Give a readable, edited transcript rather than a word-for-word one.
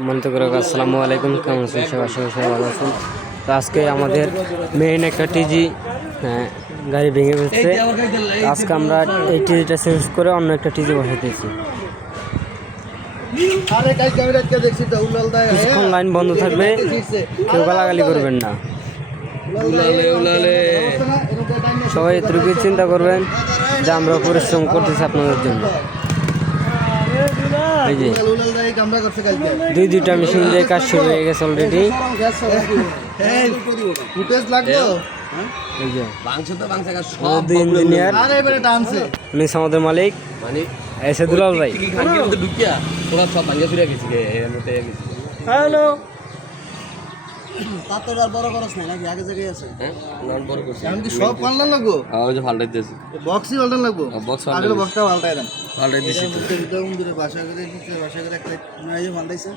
সম্মানিত গ্রাহক আসসালামু আলাইকুম, কেমন আছেন সবাই? সবাই ভালো আছেন। তো আজকে আমাদের মেইন একটা টিজি গাড়ি ভেঙে ফেলছে। আজকে আমরা এই টিজিটা চেঞ্জ করে অন্য একটা টিজি বসাইতেছি। কিছুক্ষণ লাইন বন্ধ থাকবে, কেউ গালাগালি করবেন না। সবাই এতটুকু চিন্তা করবেন যে আমরা পরিশ্রম করতেছি আপনাদের জন্য। এই যে দুইটা মেশিন দিয়ে কাজ শুরু হয়ে গেছে অলরেডি। দুই ইঞ্জিনিয়ার, উনি আমাদের মালিক এসে দুলাল ভাই। হ্যালো, বড় খরচ নাই নাকি? আগে জায়গায় আছে এখন কি সব পাল্টান লাগবো? ওই যে পাল্টাই দিয়েছি, বক্সই পাল্টান লাগবো। আসলে বক্সটা পাল্টাই দেন, পাল্টাই দিয়েছি তো। বাসা করে একটা পাল্টাইছে।